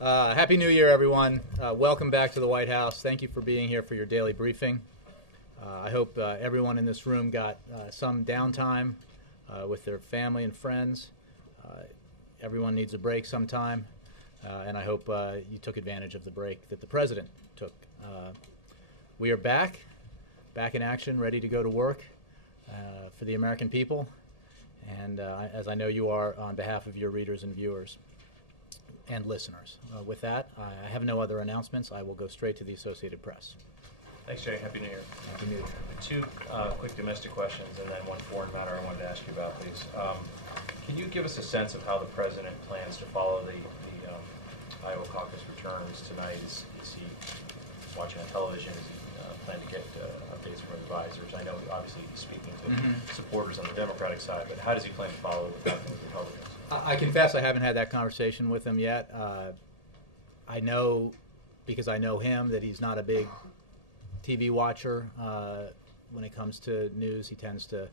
Happy New Year, everyone. Welcome back to the White House. Thank you for being here for your daily briefing. I hope everyone in this room got some downtime with their family and friends. Everyone needs a break sometime, and I hope you took advantage of the break that the President took. We are back in action, ready to go to work for the American people, and as I know you are, on behalf of your readers and viewers and listeners. With that, I have no other announcements. I will go straight to the Associated Press. Thanks, Jay. Happy New Year. Happy New Year. Two quick domestic questions and then one foreign matter I wanted to ask you about, please. Can you give us a sense of how the President plans to follow the Iowa caucus returns tonight? Is he watching on television? Is he plan to get updates from advisors? I know obviously he's speaking to supporters on the Democratic side, but how does he plan to follow what's happening with Republicans? I confess I haven't had that conversation with him yet. I know, because I know him, that he's not a big TV watcher. When it comes to news, he tends to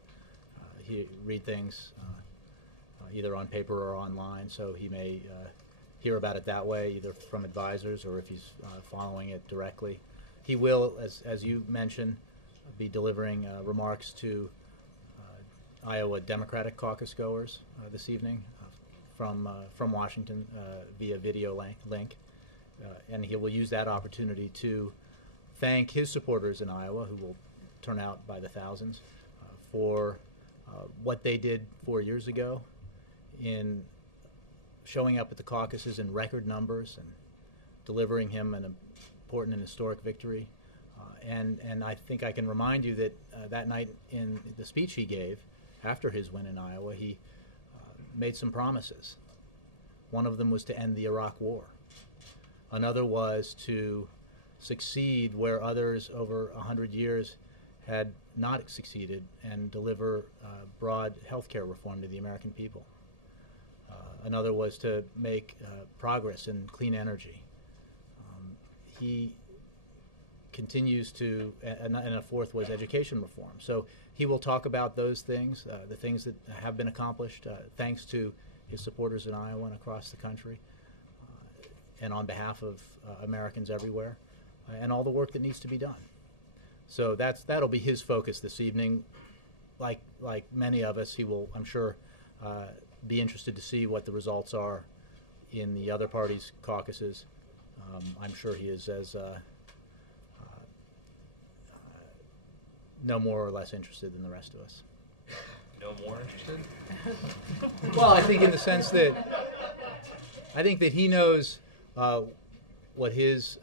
read things either on paper or online, so he may hear about it that way, either from advisors or if he's following it directly. He will, as you mentioned, be delivering remarks to Iowa Democratic caucus goers this evening from Washington via video link, and he will use that opportunity to thank his supporters in Iowa, who will turn out by the thousands, for what they did 4 years ago in showing up at the caucuses in record numbers and delivering him an important and historic victory. And I think I can remind you that that night in the speech he gave after his win in Iowa, he made some promises. One of them was to end the Iraq War. Another was to succeed where others over 100 years had not succeeded and deliver broad health care reform to the American people. Another was to make progress in clean energy. He continues to, and a fourth was education reform. So he will talk about those things, the things that have been accomplished thanks to his supporters in Iowa and across the country, and on behalf of Americans everywhere, and all the work that needs to be done. So that'll be his focus this evening. Like many of us, he will, I'm sure, be interested to see what the results are in the other parties' caucuses. I'm sure he is as no more or less interested than the rest of us. No more interested? Well, I think in the sense that he knows what his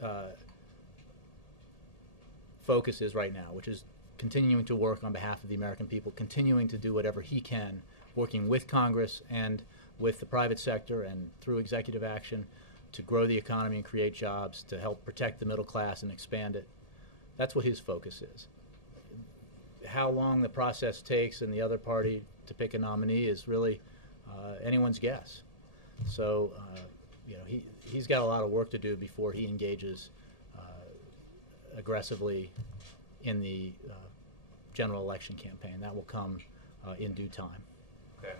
focus is right now, which is continuing to work on behalf of the American people, continuing to do whatever he can, working with Congress and with the private sector and through executive action to grow the economy and create jobs, to help protect the middle class and expand it. That's what his focus is. How long the process takes in the other party to pick a nominee is really anyone's guess. So, he's got a lot of work to do before he engages aggressively in the general election campaign. That will come in due time. Okay.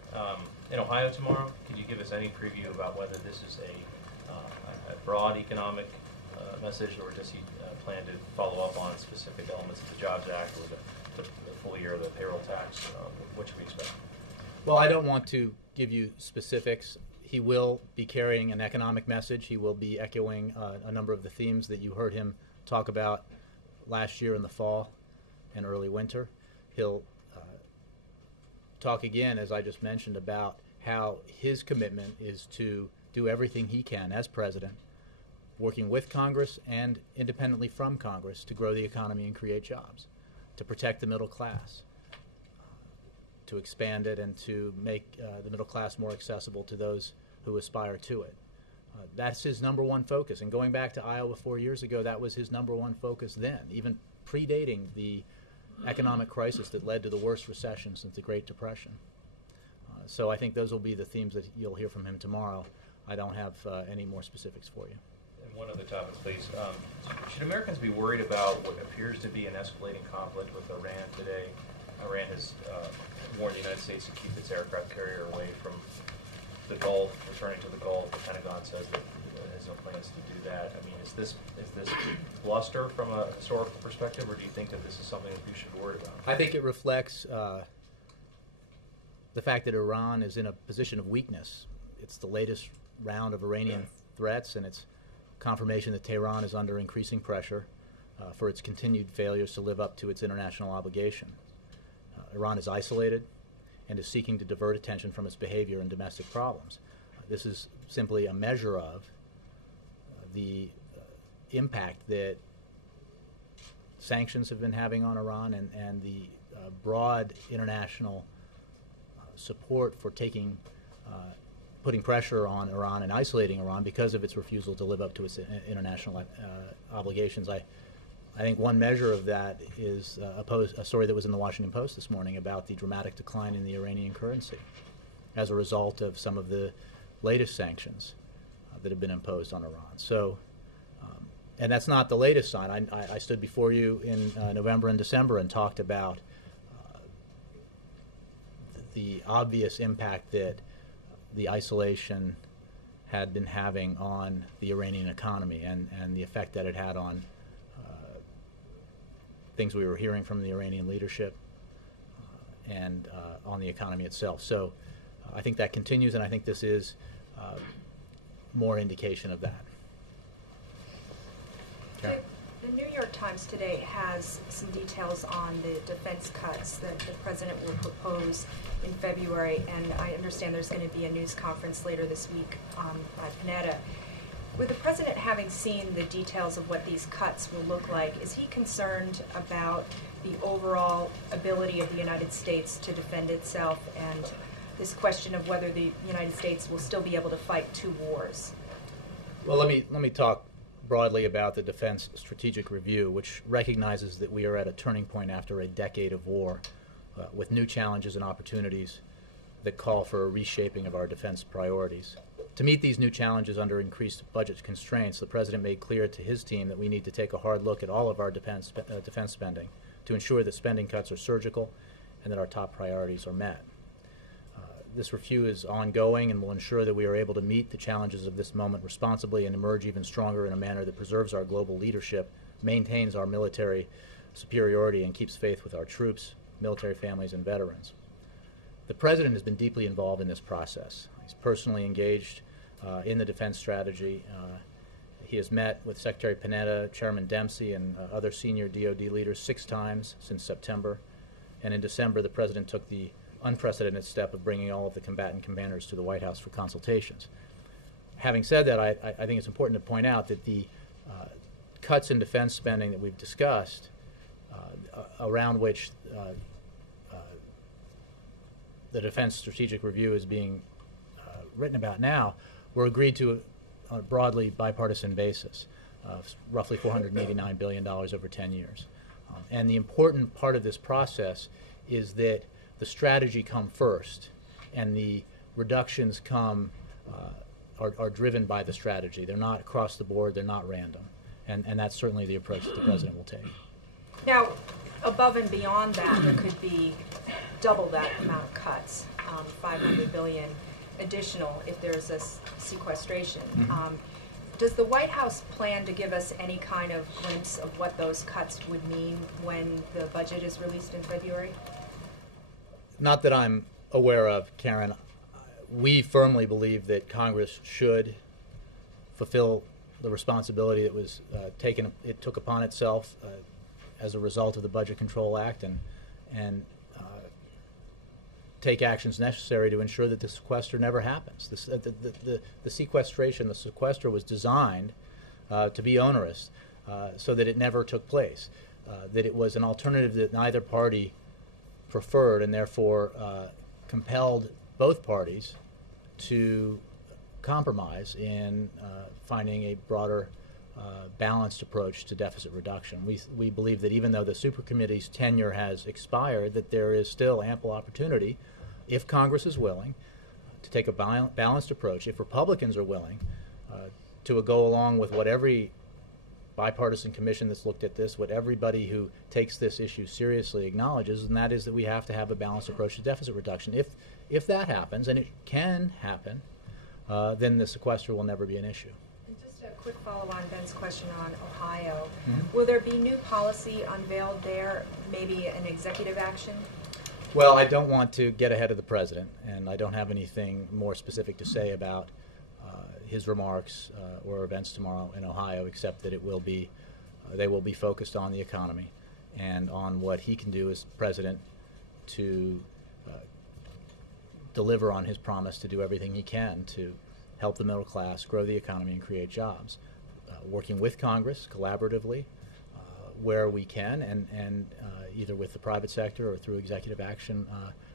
In Ohio tomorrow, could you give us any preview about whether this is a broad economic message, or does he plan to follow up on specific elements of the Jobs Act or the full year of the payroll tax? What should we expect? Well, I don't want to give you specifics. He will be carrying an economic message. He will be echoing a number of the themes that you heard him talk about last year in the fall and early winter. He'll talk again, as I just mentioned, about how his commitment is to do everything he can as president, working with Congress and independently from Congress, to grow the economy and create jobs, to protect the middle class, to expand it, and to make the middle class more accessible to those who aspire to it. That's his number one focus. And going back to Iowa 4 years ago, that was his number one focus then, even predating the economic crisis that led to the worst recession since the Great Depression. So I think those will be the themes that you'll hear from him tomorrow. I don't have any more specifics for you. And one other topic, please. Should Americans be worried about what appears to be an escalating conflict with Iran today? Iran has warned the United States to keep its aircraft carrier away from the Gulf, returning to the Gulf. The Pentagon says that it has no plans Is this bluster from a historical perspective, or do you think that this is something that we should be worried about? I think it reflects the fact that Iran is in a position of weakness. It's the latest round of Iranian threats, and it's confirmation that Tehran is under increasing pressure for its continued failures to live up to its international obligation. Iran is isolated and is seeking to divert attention from its behavior and domestic problems. This is simply a measure of the impact that sanctions have been having on Iran and the broad international support for putting pressure on Iran and isolating Iran because of its refusal to live up to its international obligations. I think one measure of that is a story that was in the Washington Post this morning about the dramatic decline in the Iranian currency as a result of some of the latest sanctions that have been imposed on Iran. So, and that's not the latest sign. I stood before you in November and December and talked about the obvious impact that the isolation had been having on the Iranian economy and the effect that it had on things we were hearing from the Iranian leadership and on the economy itself. So I think that continues, and I think this is more indication of that. Okay. The New York Times today has some details on the defense cuts that the president will propose in February, and I understand there's going to be a news conference later this week at Panetta. With the president having seen the details of what these cuts will look like, is he concerned about the overall ability of the United States to defend itself and this question of whether the United States will still be able to fight two wars? Well, let me talk broadly about the Defense Strategic Review, which recognizes that we are at a turning point after a decade of war with new challenges and opportunities that call for a reshaping of our defense priorities. To meet these new challenges under increased budget constraints, the President made clear to his team that we need to take a hard look at all of our defense spending to ensure that spending cuts are surgical and that our top priorities are met. This review is ongoing and will ensure that we are able to meet the challenges of this moment responsibly and emerge even stronger in a manner that preserves our global leadership, maintains our military superiority, and keeps faith with our troops, military families, and veterans. The President has been deeply involved in this process. He's personally engaged in the defense strategy. He has met with Secretary Panetta, Chairman Dempsey, and other senior DoD leaders 6 times since September. And in December, the President took the unprecedented step of bringing all of the combatant commanders to the White House for consultations. Having said that, I think it's important to point out that the cuts in defense spending that we've discussed, around which the Defense Strategic Review is being written about now, were agreed to on a broadly bipartisan basis, roughly $489 billion over 10 years. And the important part of this process is that the strategy come first, and the reductions are driven by the strategy. They're not across the board. They're not random, and that's certainly the approach that the President will take. Now, above and beyond that, there could be double that amount of cuts, $500 billion additional if there's a sequestration. Mm-hmm. Does the White House plan to give us any kind of glimpse of what those cuts would mean when the budget is released in February? Not that I'm aware of, Karen. We firmly believe that Congress should fulfill the responsibility that was it took upon itself as a result of the Budget Control Act, and take actions necessary to ensure that the sequester never happens. The sequester was designed to be onerous so that it never took place, that it was an alternative that neither party preferred, and therefore compelled both parties to compromise in finding a broader balanced approach to deficit reduction. We believe that even though the Supercommittee's tenure has expired, that there is still ample opportunity, if Congress is willing, to take a balanced approach, if Republicans are willing, to go along with what every bipartisan commission that's looked at this, what everybody who takes this issue seriously acknowledges, and that is that we have to have a balanced approach to deficit reduction. If that happens, and it can happen, then the sequester will never be an issue. And just a quick follow on Ben's question on Ohio. Mhm. Will there be new policy unveiled there, maybe an executive action? Well, I don't want to get ahead of the president, and I don't have anything more specific to say about his remarks or events tomorrow in Ohio, except that it will be, they will be focused on the economy and on what he can do as president to deliver on his promise to do everything he can to help the middle class, grow the economy, and create jobs. Working with Congress collaboratively where we can, and either with the private sector or through executive action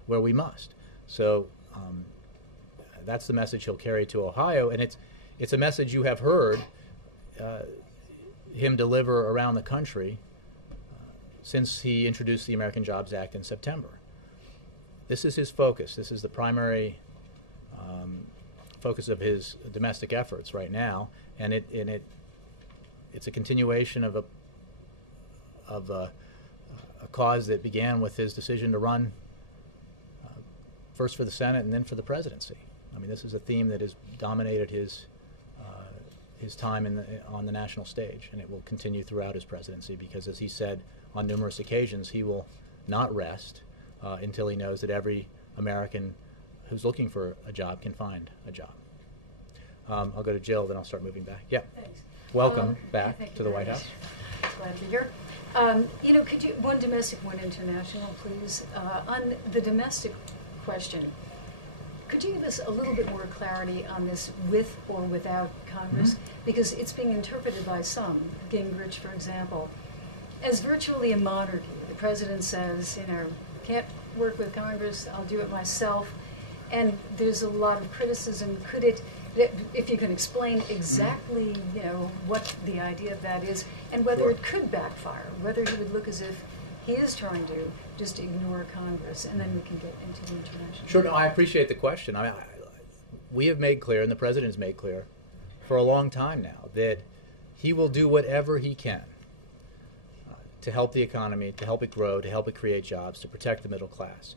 where we must. So that's the message he'll carry to Ohio, and it's a message you have heard him deliver around the country since he introduced the American Jobs Act in September. This is his focus. This is the primary focus of his domestic efforts right now, and it's a continuation of a cause that began with his decision to run first for the Senate and then for the presidency. I mean, this is a theme that has dominated his time on the national stage, and it will continue throughout his presidency because, as he said on numerous occasions, he will not rest until he knows that every American who's looking for a job can find a job. I'll go to Jill, then I'll start moving back. Yeah. Thanks. Welcome back thank to you the very White much. House. Glad to be here. You know, could you, one domestic, one international, please? On the domestic question, could you give us a little bit more clarity on this with or without Congress? Mm-hmm. Because it's being interpreted by some, Gingrich, for example, as virtually a monarchy. The president says, you know, can't work with Congress, I'll do it myself. And there's a lot of criticism. Could it, if you can explain exactly, you know, what the idea of that is, and whether Sure. it could backfire, whether he would look as if he is trying to just ignore Congress, and then we can get into the international. Sure. No, I appreciate the question. We have made clear, and the president has made clear for a long time now, that he will do whatever he can to help the economy, to help it grow, to help it create jobs, to protect the middle class.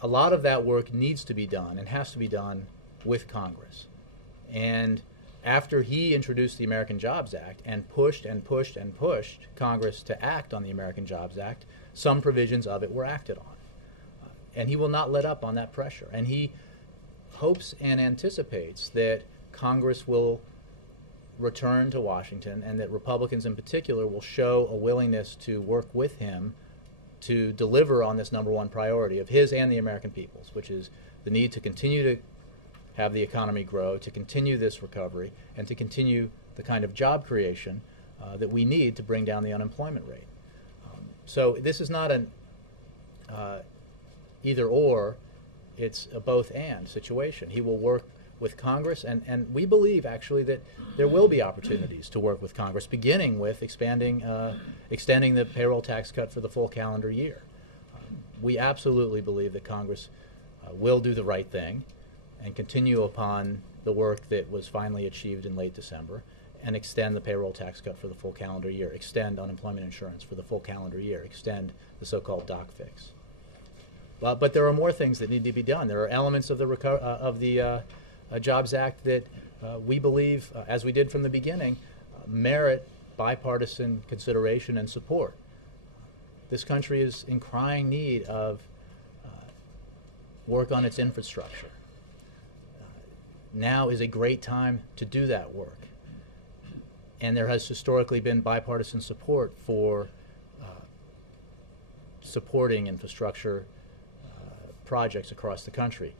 A lot of that work needs to be done and has to be done with Congress. And after he introduced the American Jobs Act and pushed and pushed and pushed Congress to act on the American Jobs Act, some provisions of it were acted on. And he will not let up on that pressure. And he hopes and anticipates that Congress will return to Washington and that Republicans in particular will show a willingness to work with him to deliver on this number one priority of his and the American people's, which is the need to continue to have the economy grow, to continue this recovery, and to continue the kind of job creation that we need to bring down the unemployment rate. So this is not an either or, it's a both and situation. He will work with Congress, and we believe actually that there will be opportunities to work with Congress, beginning with extending the payroll tax cut for the full calendar year. We absolutely believe that Congress will do the right thing and continue upon the work that was finally achieved in late December and extend the payroll tax cut for the full calendar year, extend unemployment insurance for the full calendar year, extend the so-called doc fix. But there are more things that need to be done. There are elements of the Jobs Act that we believe, as we did from the beginning, merit bipartisan consideration and support. This country is in crying need of work on its infrastructure. Now is a great time to do that work. And there has historically been bipartisan support for supporting infrastructure projects across the country.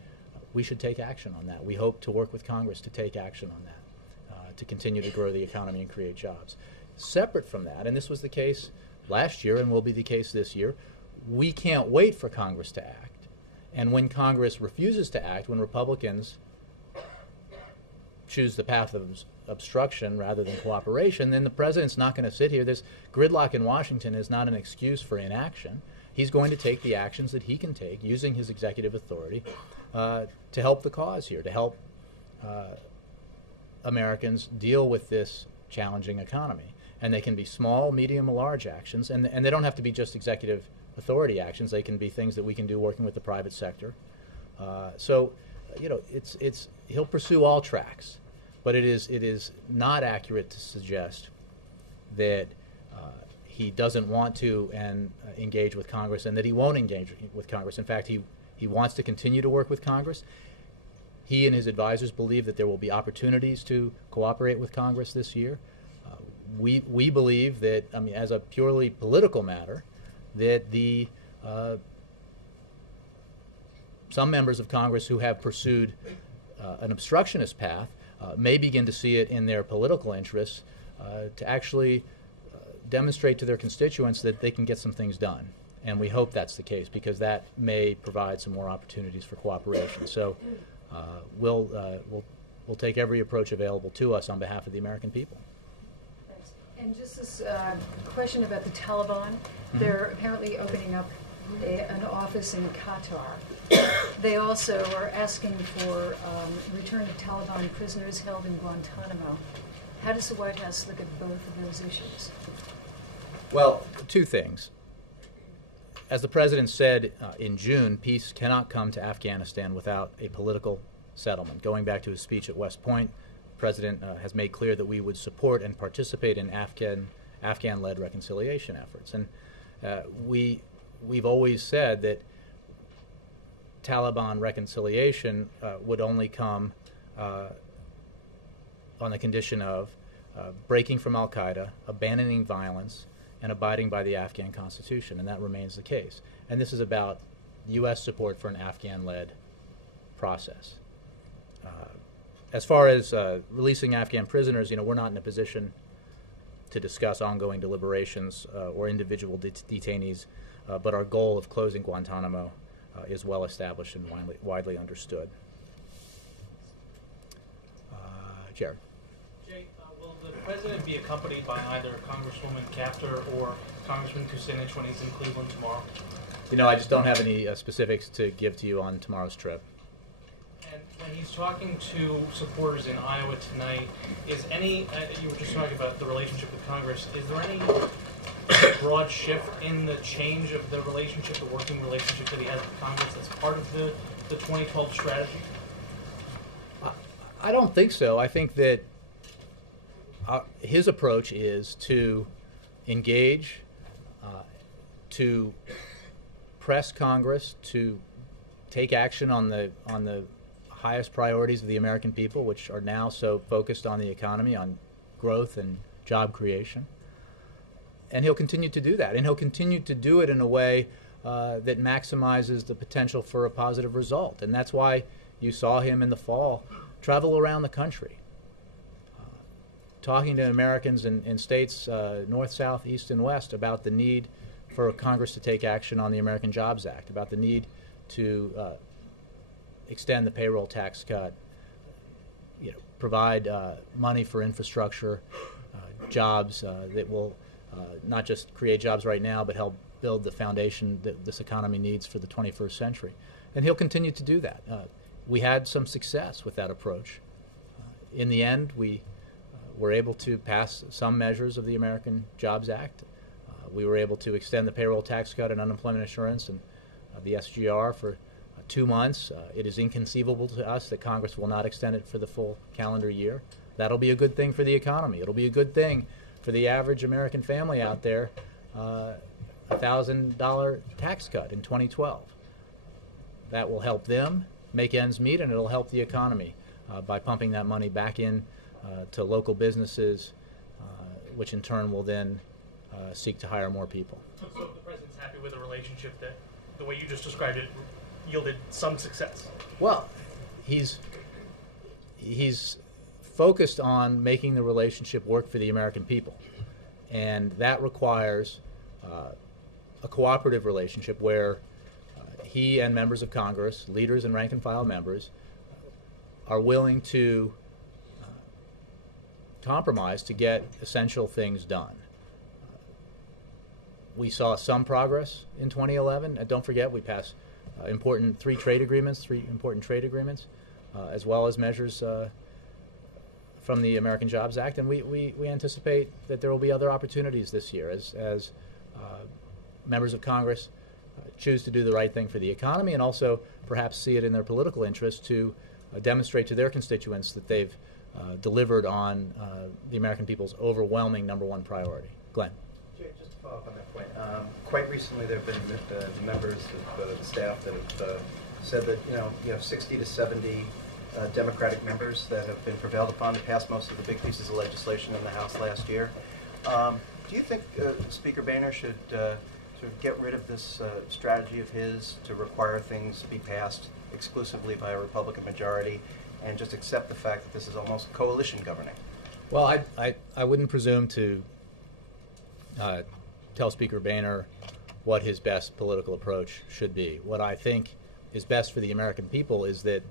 We should take action on that. We hope to work with Congress to take action on that, to continue to grow the economy and create jobs. Separate from that, and this was the case last year and will be the case this year, we can't wait for Congress to act. And when Congress refuses to act, when Republicans choose the path of obstruction rather than cooperation, then the president's not going to sit here. This gridlock in Washington is not an excuse for inaction. He's going to take the actions that he can take using his executive authority to help the cause here, to help Americans deal with this challenging economy. And they can be small, medium, or large actions, and they don't have to be just executive authority actions. They can be things that we can do working with the private sector. So, you know, he'll pursue all tracks. But it is not accurate to suggest that he doesn't want to engage with Congress and that he won't engage with Congress. In fact, he wants to continue to work with Congress. He and his advisors believe that there will be opportunities to cooperate with Congress this year. We believe that, I mean, as a purely political matter, that some members of Congress who have pursued an obstructionist path may begin to see it in their political interests to actually demonstrate to their constituents that they can get some things done. And we hope that's the case, because that may provide some more opportunities for cooperation. So we'll take every approach available to us on behalf of the American people. Thanks. And just this question about the Taliban. Mm-hmm. They're apparently opening up an office in Qatar. They also are asking for return of Taliban prisoners held in Guantanamo. How does the White House look at both of those issues? Well, two things. As the President said in June, peace cannot come to Afghanistan without a political settlement. Going back to his speech at West Point, the President has made clear that we would support and participate in Afghan-led reconciliation efforts. And we've always said that Taliban reconciliation would only come on the condition of breaking from al-Qaeda, abandoning violence, and abiding by the Afghan Constitution, and that remains the case. And this is about U.S. support for an Afghan-led process. As far as releasing Afghan prisoners, we're not in a position to discuss ongoing deliberations or individual detainees, but our goal of closing Guantanamo is well established and widely understood. Jared. Jay, will the President be accompanied by either Congresswoman Kaptur or Congressman Kucinich when he's in Cleveland tomorrow? I just don't have any specifics to give to you on tomorrow's trip. And when he's talking to supporters in Iowa tonight, is any, you were just talking about the relationship with Congress, is there any broad shift in the change of the relationship, the working relationship that he has with Congress that's part of the 2012 strategy? I don't think so. I think that his approach is to engage, to press Congress to take action on the highest priorities of the American people, which are now so focused on the economy, on growth and job creation. And he'll continue to do that, and he'll continue to do it in a way that maximizes the potential for a positive result. And that's why you saw him in the fall travel around the country, talking to Americans in states north, south, east, and west about the need for Congress to take action on the American Jobs Act, about the need to extend the payroll tax cut, provide money for infrastructure, jobs that will not just create jobs right now, but help build the foundation that this economy needs for the 21st century. And he'll continue to do that. We had some success with that approach. In the end, we were able to pass some measures of the American Jobs Act. We were able to extend the payroll tax cut and unemployment insurance and the SGR for 2 months. It is inconceivable to us that Congress will not extend it for the full calendar year. That'll be a good thing for the economy. It'll be a good thing for the average American family out there, $1,000 tax cut in 2012. That will help them make ends meet, and it'll help the economy by pumping that money back in to local businesses, which in turn will then seek to hire more people. So if the President's happy with a relationship that, the way you just described it, yielded some success? Well, he's focused on making the relationship work for the American people, and that requires a cooperative relationship where he and members of Congress, leaders and rank-and-file members, are willing to compromise to get essential things done. We saw some progress in 2011. Don't forget, we passed three important trade agreements, as well as measures from the American Jobs Act, and we anticipate that there will be other opportunities this year as members of Congress choose to do the right thing for the economy, and also perhaps see it in their political interest to demonstrate to their constituents that they've delivered on the American people's overwhelming #1 priority. Glenn. Just to follow up on that point, quite recently there have been members of the staff that have said that you have 60 to 70 Democratic members that have been prevailed upon to pass most of the big pieces of legislation in the House last year. Do you think Speaker Boehner should sort of get rid of this strategy of his to require things to be passed exclusively by a Republican majority and just accept the fact that this is almost coalition governing? Well, I wouldn't presume to tell Speaker Boehner what his best political approach should be. What I think is best for the American people is that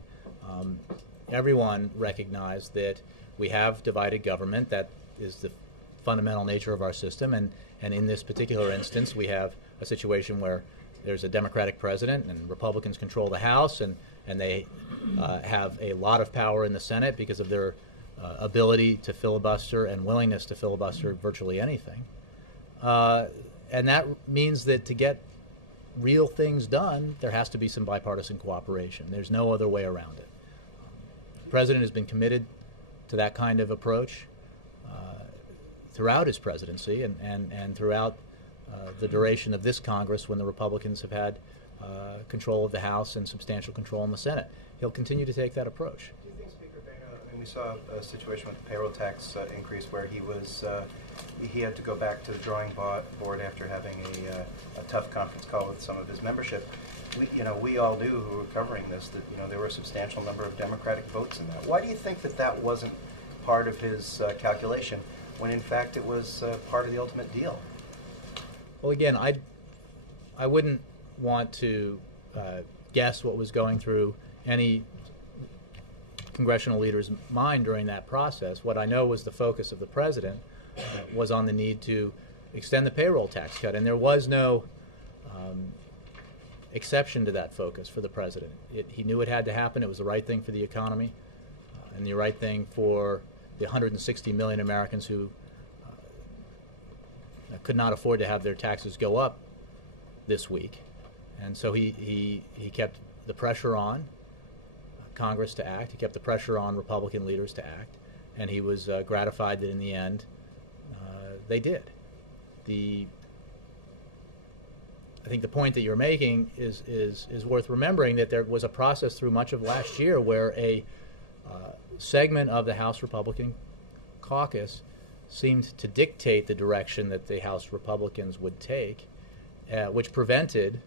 everyone recognize that we have divided government. That is the fundamental nature of our system, and in this particular instance we have a situation where there's a Democratic president and Republicans control the House, and they have a lot of power in the Senate because of their ability to filibuster and willingness to filibuster virtually anything. And that means that to get real things done, there has to be some bipartisan cooperation. There's no other way around it. The president has been committed to that kind of approach throughout his presidency and throughout the duration of this Congress when the Republicans have had control of the House and substantial control in the Senate. He'll continue to take that approach. Do you think Speaker Boehner, I mean, we saw a situation with the payroll tax increase where he had to go back to the drawing board after having a tough conference call with some of his membership. We all knew who were covering this that there were a substantial number of Democratic votes in that. Why do you think that wasn't part of his calculation when in fact it was part of the ultimate deal? Well, again, I wouldn't want to guess what was going through any congressional leader's mind during that process. What I know was the focus of the president was on the need to extend the payroll tax cut, and there was no exception to that focus for the president. He knew it had to happen. It was the right thing for the economy and the right thing for the 160 million Americans who could not afford to have their taxes go up this week. And so he kept the pressure on Congress to act. He kept the pressure on Republican leaders to act, and he was gratified that in the end they did. I think the point that you're making is worth remembering, that there was a process through much of last year where a segment of the House Republican caucus seemed to dictate the direction that the House Republicans would take, which prevented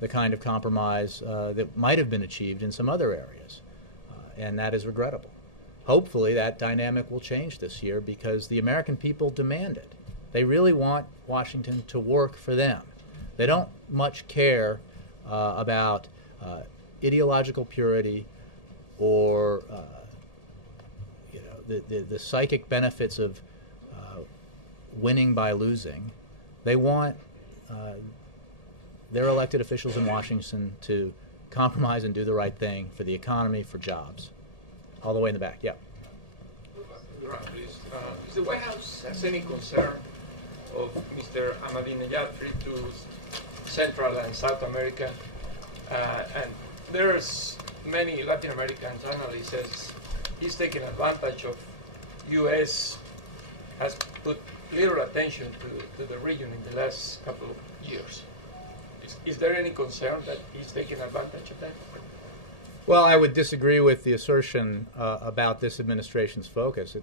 the kind of compromise that might have been achieved in some other areas, and that is regrettable. Hopefully that dynamic will change this year because the American people demand it. They really want Washington to work for them. They don't much care about ideological purity or the psychic benefits of winning by losing. They want their elected officials in Washington to compromise and do the right thing for the economy, for jobs. All the way in the back, yeah. Please. Does the White House has any concern of Mr. Ahmadinejad free to Central and South America? And there's many Latin American analysts says he's taking advantage of U.S. has put little attention to the region in the last couple of years. Is there any concern that he's taking advantage of that? Well, I would disagree with the assertion about this administration's focus.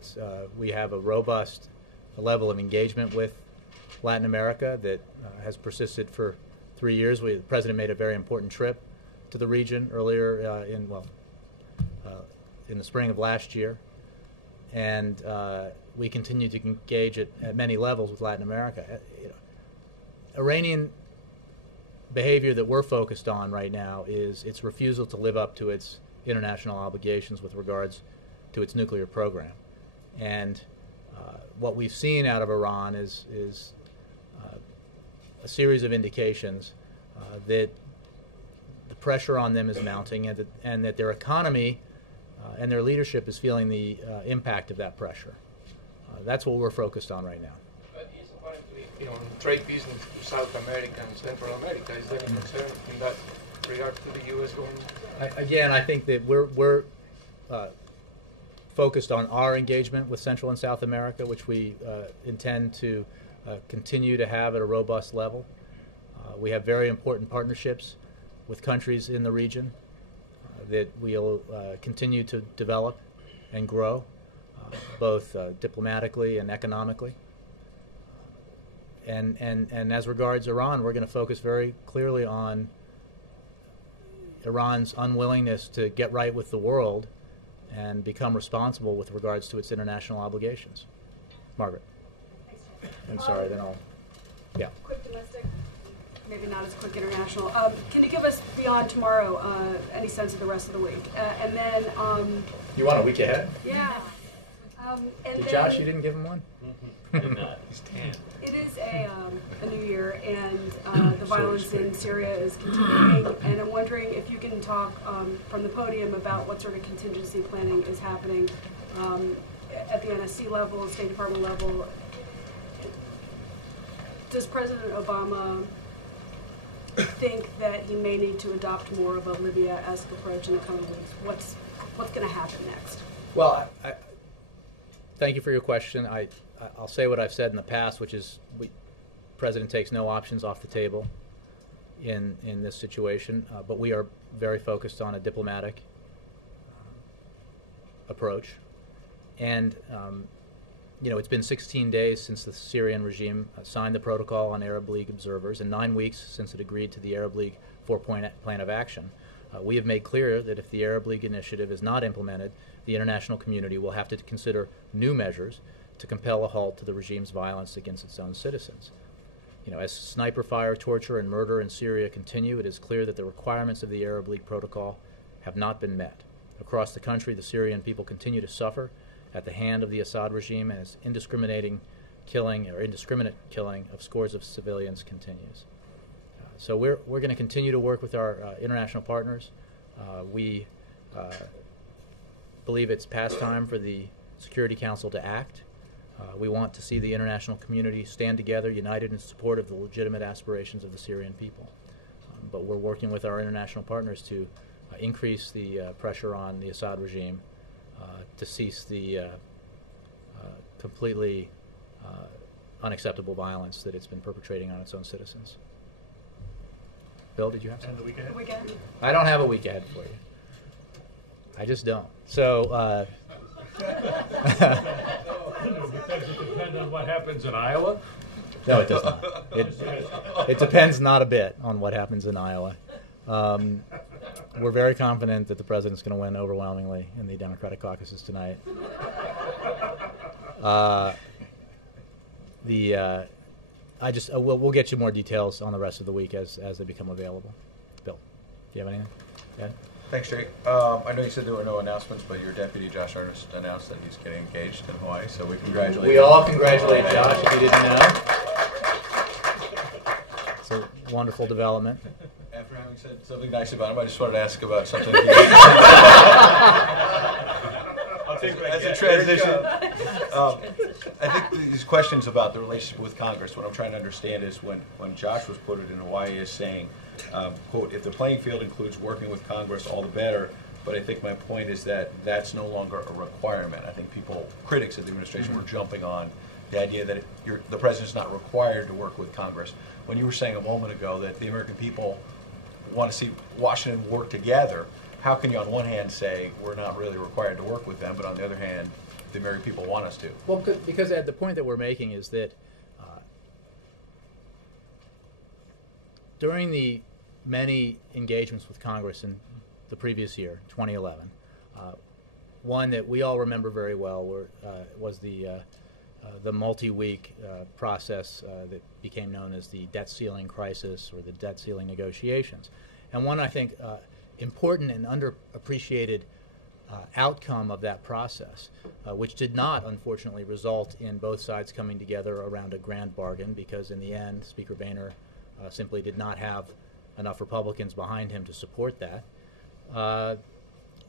We have a robust level of engagement with Latin America that has persisted for 3 years. The president made a very important trip to the region earlier in the spring of last year, and we continue to engage at many levels with Latin America. Iranian behavior that we're focused on right now is its refusal to live up to its international obligations with regards to its nuclear program. And what we've seen out of Iran is a series of indications that the pressure on them is mounting, and that their economy and their leadership is feeling the impact of that pressure. That's what we're focused on right now. On trade business to South America and Central America, is there a concern in that regard to the U.S. government? Again, I think that we're focused on our engagement with Central and South America, which we intend to continue to have at a robust level. We have very important partnerships with countries in the region that we'll continue to develop and grow, both diplomatically and economically. And as regards Iran, we're going to focus very clearly on Iran's unwillingness to get right with the world and become responsible with regards to its international obligations. Margaret. I'm sorry, then I'll, yeah. Quick domestic, maybe not as quick international. Can you give us, beyond tomorrow, any sense of the rest of the week? And then... You want a week ahead? Yeah. Did Josh, you didn't give him one? He's 10. It is a new year, and the violence in Syria is continuing. And I'm wondering if you can talk from the podium about what sort of contingency planning is happening at the NSC level, State Department level. Does President Obama think that he may need to adopt more of a Libya-esque approach in the coming weeks? What's going to happen next? Well, thank you for your question. I'll say what I've said in the past, which is the President takes no options off the table in this situation, but we are very focused on a diplomatic approach. And it's been 16 days since the Syrian regime signed the protocol on Arab League observers and 9 weeks since it agreed to the Arab League 4-point plan of action. We have made clear that if the Arab League initiative is not implemented, the international community will have to consider new measures to compel a halt to the regime's violence against its own citizens. As sniper fire, torture, and murder in Syria continue, it is clear that the requirements of the Arab League protocol have not been met. Across the country, the Syrian people continue to suffer at the hand of the Assad regime, and its indiscriminate killing of scores of civilians continues. So we're going to continue to work with our international partners. We believe it's past time for the Security Council to act. We want to see the international community stand together, united in support of the legitimate aspirations of the Syrian people. But we're working with our international partners to increase the pressure on the Assad regime to cease the completely unacceptable violence that it's been perpetrating on its own citizens. Bill, did you have something? The weekend? I don't have a week ahead for you. I just don't. So... Because it depends on what happens in Iowa? No, it does not. It depends not a bit on what happens in Iowa. We're very confident that the president's going to win overwhelmingly in the Democratic caucuses tonight. We'll get you more details on the rest of the week as they become available. Bill, do you have anything? Ed? Thanks, Jake. I know you said there were no announcements, but your deputy, Josh Ernest, announced that he's getting engaged in Hawaii, so we congratulate him. We all congratulate Josh, if you didn't know. It's a wonderful development. After having said something nice about him, I just wanted to ask about something. As a transition, I think these questions about the relationship with Congress, what I'm trying to understand is when Josh was quoted in Hawaii as saying, quote, if the playing field includes working with Congress, all the better. But I think my point is that that's no longer a requirement. I think critics of the administration were jumping on the idea that the president's not required to work with Congress. When you were saying a moment ago that the American people want to see Washington work together, how can you on one hand say we're not really required to work with them, but on the other hand, the American people want us to? Well, because the point that we're making is that during the many engagements with Congress in the previous year, 2011, one that we all remember very well was the multi-week process that became known as the debt ceiling crisis or the debt ceiling negotiations. And one, I think, important and underappreciated outcome of that process, which did not, unfortunately, result in both sides coming together around a grand bargain, because in the end, Speaker Boehner simply did not have enough Republicans behind him to support that,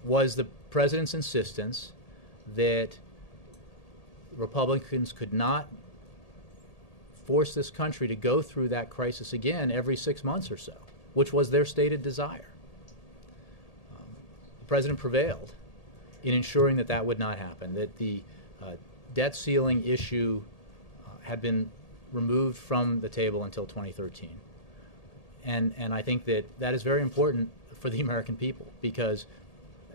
was the president's insistence that Republicans could not force this country to go through that crisis again every 6 months or so, which was their stated desire. The president prevailed, in ensuring that that would not happen, that the debt ceiling issue had been removed from the table until 2013. And I think that that is very important for the American people because,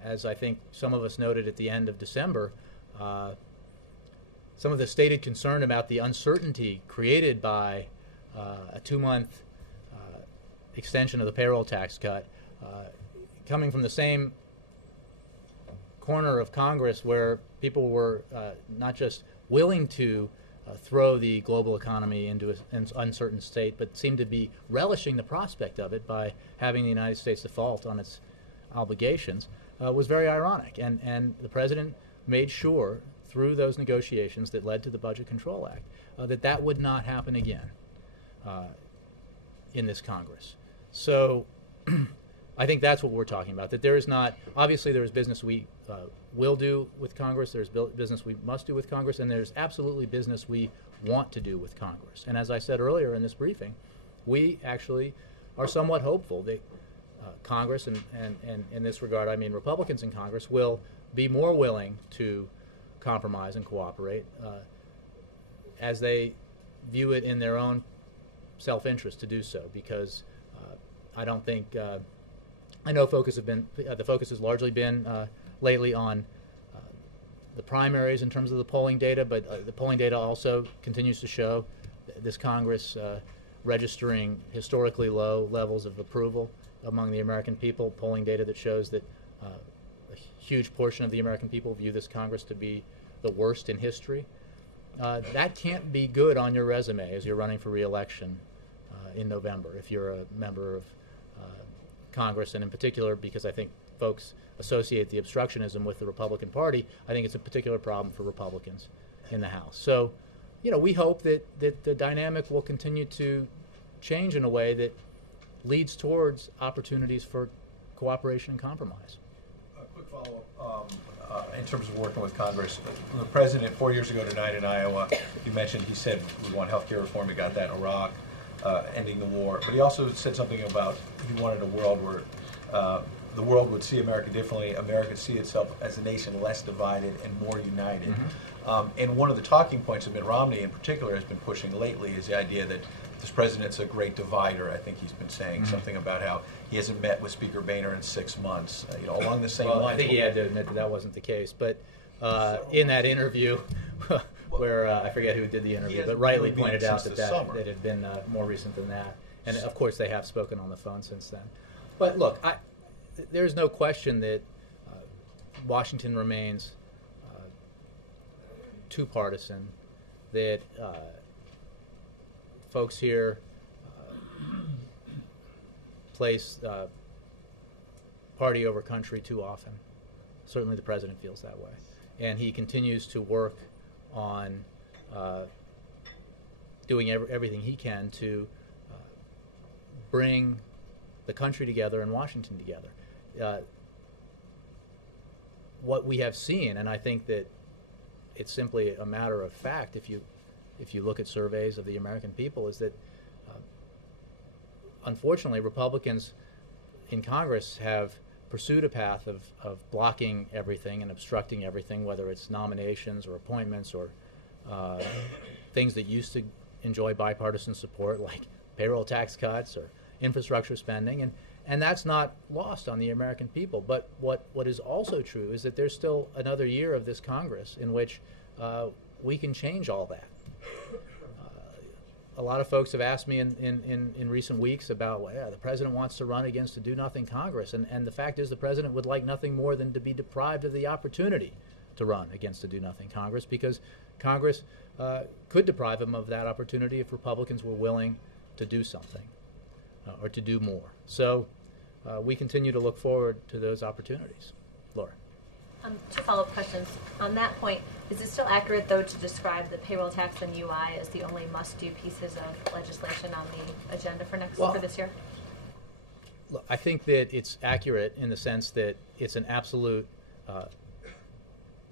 as I think some of us noted at the end of December, some of the stated concern about the uncertainty created by a 2-month extension of the payroll tax cut, coming from the same corner of Congress where people were not just willing to throw the global economy into an uncertain state, but seemed to be relishing the prospect of it by having the United States default on its obligations, was very ironic. And the President made sure through those negotiations that led to the Budget Control Act that that would not happen again in this Congress. So I think that's what we're talking about, that there is not, obviously there is business we will do with Congress, there's business we must do with Congress, and there's absolutely business we want to do with Congress. And as I said earlier in this briefing, we actually are somewhat hopeful that Congress, and in this regard I mean Republicans in Congress, will be more willing to compromise and cooperate as they view it in their own self-interest to do so, because I don't think I know the focus has largely been lately on the primaries in terms of the polling data, but the polling data also continues to show this Congress registering historically low levels of approval among the American people, polling data that shows that a huge portion of the American people view this Congress to be the worst in history. That can't be good on your resume as you're running for re-election in November if you're a member of Congress, and in particular because I think folks associate the obstructionism with the Republican Party. I think it's a particular problem for Republicans in the House. So, you know, we hope that the dynamic will continue to change in a way that leads towards opportunities for cooperation and compromise. A quick follow-up in terms of working with Congress. The President, 4 years ago tonight in Iowa, you mentioned, he said we want health care reform. He got that in Iraq, ending the war. But he also said something about he wanted a world where the world would see America differently. America would see itself as a nation less divided and more united. Mm-hmm. And one of the talking points that Mitt Romney in particular has been pushing lately is the idea that this president's a great divider. I think he's been saying something about how he hasn't met with Speaker Boehner in 6 months. You know, along the same lines. I think he had to admit that that wasn't the case. But in that interview, where I forget who did the interview, but rightly pointed out that it had been more recent than that. And of course, they have spoken on the phone since then. But look, there's no question that Washington remains too partisan, that folks here place party over country too often. Certainly the president feels that way. And he continues to work on doing everything he can to bring the country together and Washington together. What we have seen, and I think that it's simply a matter of fact if you look at surveys of the American people, is that unfortunately Republicans in Congress have pursued a path of blocking everything and obstructing everything, whether it's nominations or appointments or things that used to enjoy bipartisan support, like payroll tax cuts or infrastructure spending, and that's not lost on the American people. But what is also true is that there's still another year of this Congress in which we can change all that. A lot of folks have asked me in recent weeks about, well, yeah, the president wants to run against a do-nothing Congress, and the fact is the president would like nothing more than to be deprived of the opportunity to run against a do-nothing Congress, because Congress could deprive him of that opportunity if Republicans were willing to do something or to do more. So we continue to look forward to those opportunities. Laura. 2 follow-up questions. On that point, is it still accurate, though, to describe the payroll tax and UI as the only must-do pieces of legislation on the agenda for this year? Look, I think that it's accurate in the sense that it's an absolute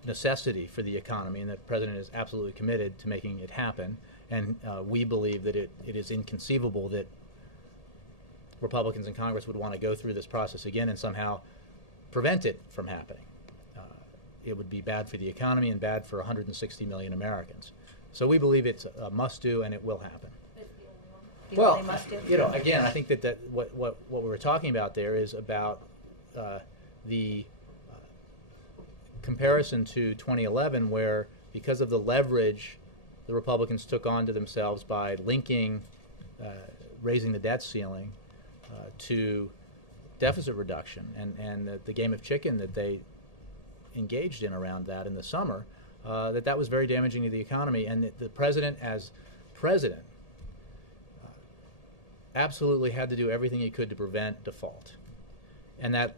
necessity for the economy, and that the president is absolutely committed to making it happen. And we believe that it is inconceivable that Republicans in Congress would want to go through this process again and somehow prevent it from happening. it would be bad for the economy and bad for 160 million Americans. So we believe it's a must-do, and it will happen. Well, you know, again, I think that what we were talking about there is about the comparison to 2011, where because of the leverage the Republicans took onto themselves by linking raising the debt ceiling to deficit reduction and the game of chicken that they engaged in around that in the summer, that was very damaging to the economy, and that the president, as president, absolutely had to do everything he could to prevent default, and that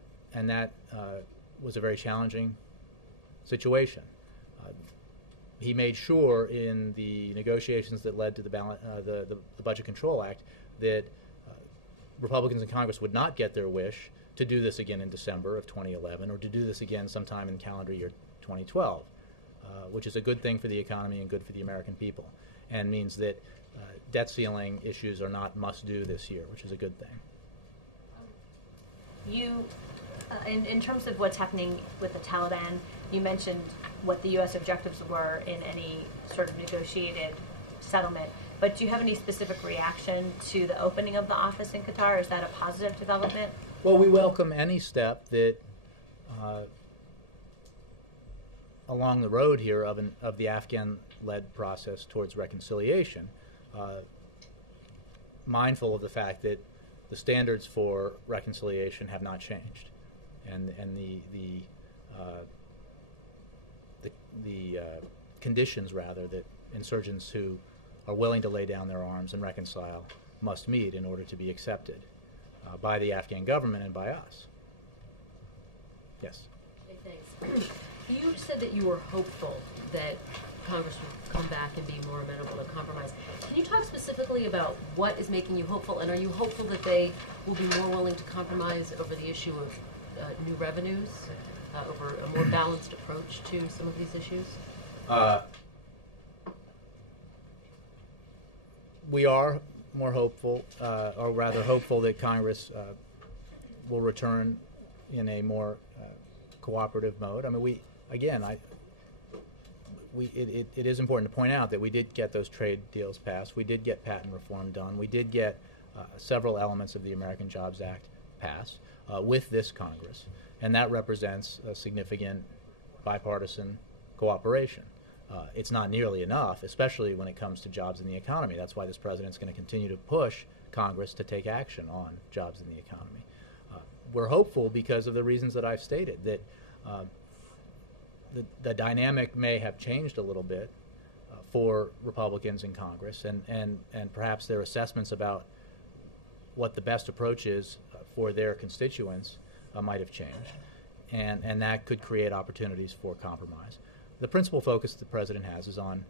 was a very challenging situation. He made sure in the negotiations that led to the Budget Control Act that Republicans in Congress would not get their wish to do this again in December of 2011 or to do this again sometime in calendar year 2012, which is a good thing for the economy and good for the American people, and means that debt ceiling issues are not must-do this year, which is a good thing. You, in terms of what's happening with the Taliban, you mentioned what the U.S. objectives were in any sort of negotiated settlement. But do you have any specific reaction to the opening of the office in Qatar? Is that a positive development? Well, we welcome any step that, along the road here of the Afghan-led process towards reconciliation, mindful of the fact that the standards for reconciliation have not changed, and the conditions, rather, that insurgents who are willing to lay down their arms and reconcile must meet in order to be accepted by the Afghan government and by us. Yes? Okay, thanks. You said that you were hopeful that Congress would come back and be more amenable to compromise. Can you talk specifically about what is making you hopeful, and are you hopeful that they will be more willing to compromise over the issue of new revenues, over a more balanced approach to some of these issues? We are more hopeful, or rather hopeful, that Congress will return in a more cooperative mode. I mean, it is important to point out that we did get those trade deals passed. We did get patent reform done. We did get several elements of the American Jobs Act passed with this Congress, and that represents a significant bipartisan cooperation. It's not nearly enough, especially when it comes to jobs in the economy. That's why this president's going to continue to push Congress to take action on jobs in the economy. We're hopeful because of the reasons that I've stated, that the dynamic may have changed a little bit for Republicans in Congress, and perhaps their assessments about what the best approach is for their constituents might have changed, and that could create opportunities for compromise. The principal focus the president has is on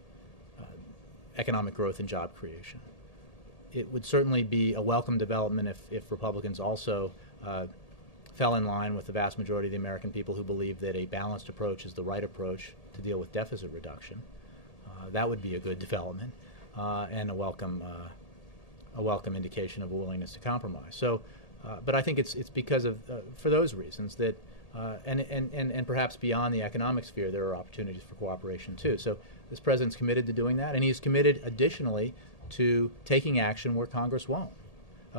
economic growth and job creation. It would certainly be a welcome development if Republicans also fell in line with the vast majority of the American people who believe that a balanced approach is the right approach to deal with deficit reduction. That would be a good development and a welcome indication of a willingness to compromise. So, but I think it's because of for those reasons that. And perhaps beyond the economic sphere, there are opportunities for cooperation too. So this president's committed to doing that, and he's committed additionally to taking action where Congress won't,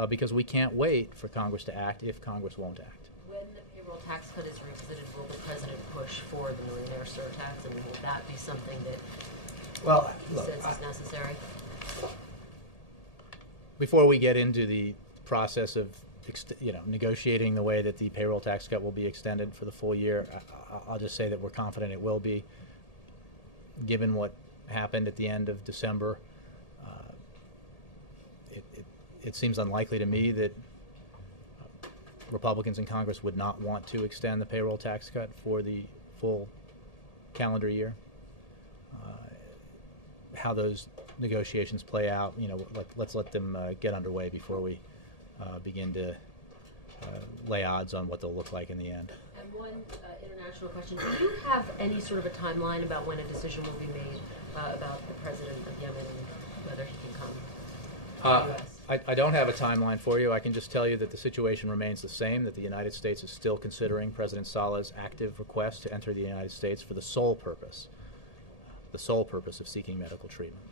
because we can't wait for Congress to act if Congress won't act. When the payroll tax cut is revisited, will the president push for the millionaire surtax, and will that be something that he says is necessary? Before we get into the process of negotiating the way that the payroll tax cut will be extended for the full year, I'll just say that we're confident it will be, given what happened at the end of December. It seems unlikely to me that Republicans in Congress would not want to extend the payroll tax cut for the full calendar year. How those negotiations play out, let's let them get underway before we begin to lay odds on what they'll look like in the end. And one international question. Do you have any sort of a timeline about when a decision will be made about the president of Yemen and whether he can come to the U.S.? I don't have a timeline for you. I can just tell you that the situation remains the same, that the United States is still considering President Saleh's active request to enter the United States for the sole purpose of seeking medical treatment.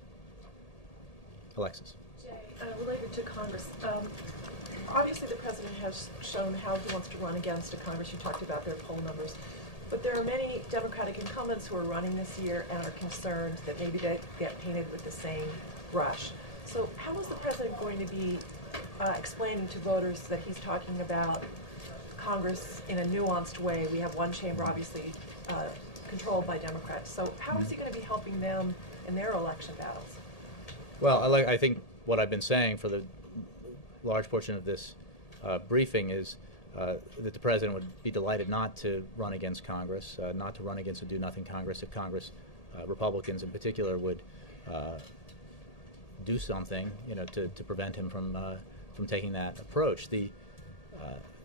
Alexis. Jay, related to Congress, obviously the president has shown how he wants to run against a Congress. You talked about their poll numbers. But there are many Democratic incumbents who are running this year and are concerned that maybe they get painted with the same brush. So how is the president going to be explaining to voters that he's talking about Congress in a nuanced way? We have one chamber, obviously, controlled by Democrats. So how is he going to be helping them in their election battles? Well, I think what I've been saying for the large portion of this briefing is that the president would be delighted not to run against Congress, not to run against a do-nothing Congress if Congress, Republicans in particular, would do something, to prevent him from taking that approach. The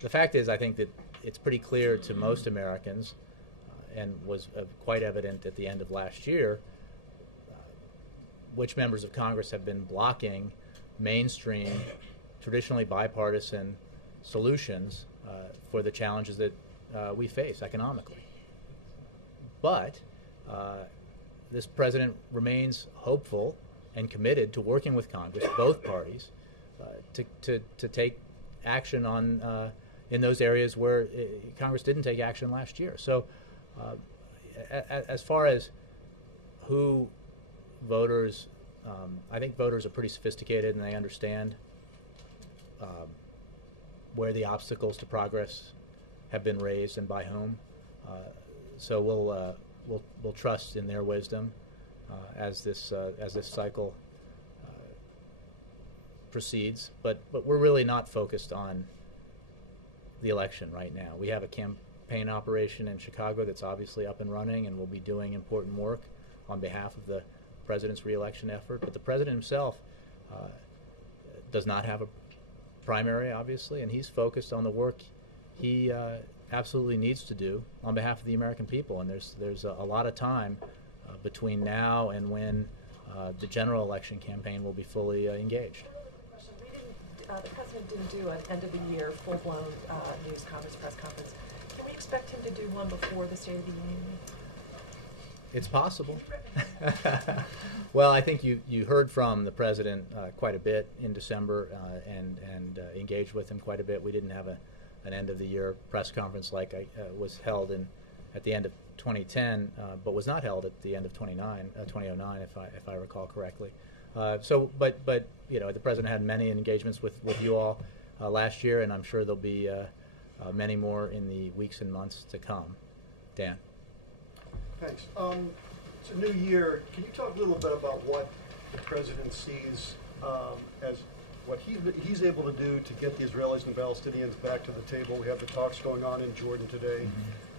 fact is, I think that it's pretty clear to most Americans, and was quite evident at the end of last year, which members of Congress have been blocking mainstream, traditionally bipartisan solutions for the challenges that we face economically. But this president remains hopeful and committed to working with Congress, both parties, to take action on in those areas where Congress didn't take action last year. So as far as who voters, I think voters are pretty sophisticated and they understand where the obstacles to progress have been raised and by whom. So we'll trust in their wisdom as this cycle proceeds. But we're really not focused on the election right now. We have a campaign operation in Chicago that's obviously up and running, and we'll be doing important work on behalf of the president's re-election effort. But the president himself does not have a primary, obviously, and he's focused on the work he absolutely needs to do on behalf of the American people. And there's a lot of time between now and when the general election campaign will be fully engaged. The president didn't do an end-of-the-year full-blown news conference, press conference. Can we expect him to do one before the State of the Union? It's possible. Well, I think you heard from the president quite a bit in December and engaged with him quite a bit. We didn't have an end-of-the-year press conference like was held at the end of 2010, but was not held at the end of 2009, if I recall correctly. But the president had many engagements with you all last year, and I'm sure there'll be many more in the weeks and months to come. Dan. Thanks. It's a new year. Can you talk a little bit about what the president sees as what he's able to do to get the Israelis and the Palestinians back to the table? We have the talks going on in Jordan today.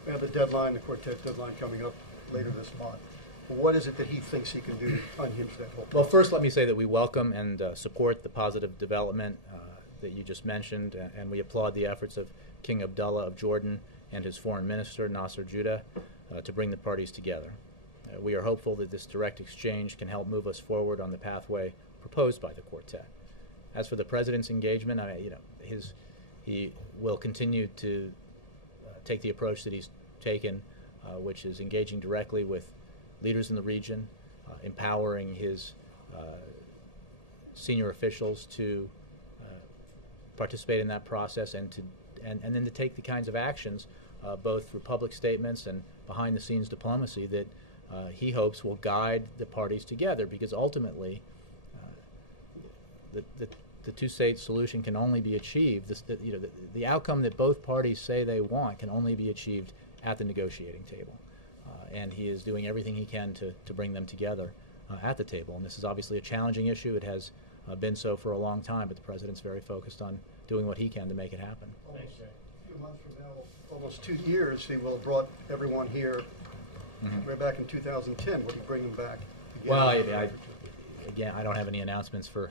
We have the deadline, the quartet deadline coming up later this month. What is it that he thinks he can do to unhinge that whole process? Well, first let me say that we welcome and support the positive development that you just mentioned, and we applaud the efforts of King Abdullah of Jordan and his foreign minister, Nasser Judah, to bring the parties together. We are hopeful that this direct exchange can help move us forward on the pathway proposed by the quartet. As for the president's engagement, he will continue to take the approach that he's taken, which is engaging directly with leaders in the region, empowering his senior officials to participate in that process, and then to take the kinds of actions, both through public statements and behind-the-scenes diplomacy, that he hopes will guide the parties together. Because ultimately, the two-state solution can only be achieved. The outcome that both parties say they want can only be achieved at the negotiating table. And he is doing everything he can to bring them together at the table. And this is obviously a challenging issue. It has been so for a long time, but the president's very focused on doing what he can to make it happen. Almost a few months from now, almost 2 years, he will have brought everyone here. Way back in 2010, would he bring them back again? Well, again, I don't have any announcements for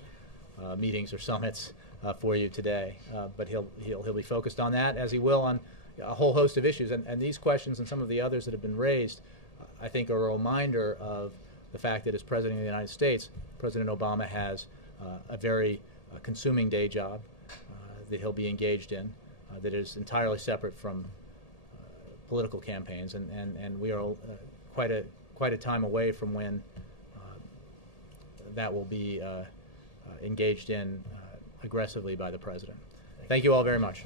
meetings or summits for you today, but he'll be focused on that, as he will on a whole host of issues. And these questions and some of the others that have been raised, I think, are a reminder of the fact that as President of the United States, President Obama has a very consuming day job that he'll be engaged in that is entirely separate from political campaigns, and we are quite a time away from when that will be engaged in aggressively by the President. Thank you all very much.